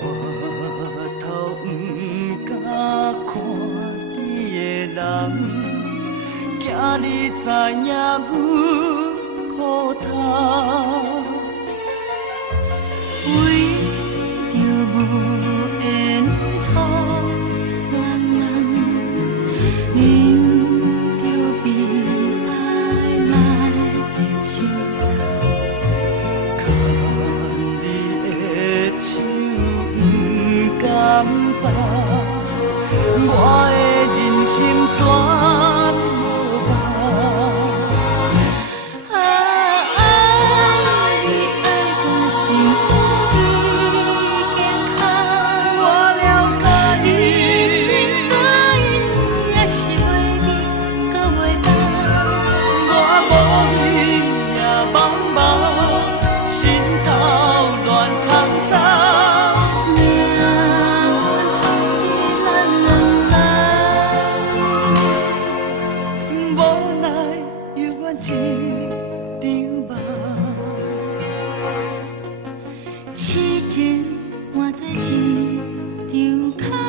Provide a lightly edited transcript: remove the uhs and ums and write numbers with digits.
我头不敢看你的人，惊你知影阮苦痛。为着无缘错恋人，忍着悲哀来相送。看你的手不敢放，我的人生全无望。爱你爱到心肝已经空，我了解你是你，怎也是袂记，到袂当。我无你也茫茫，心头乱苍苍。命运藏伫咱两人，无奈犹原一场梦，痴情换做一场空。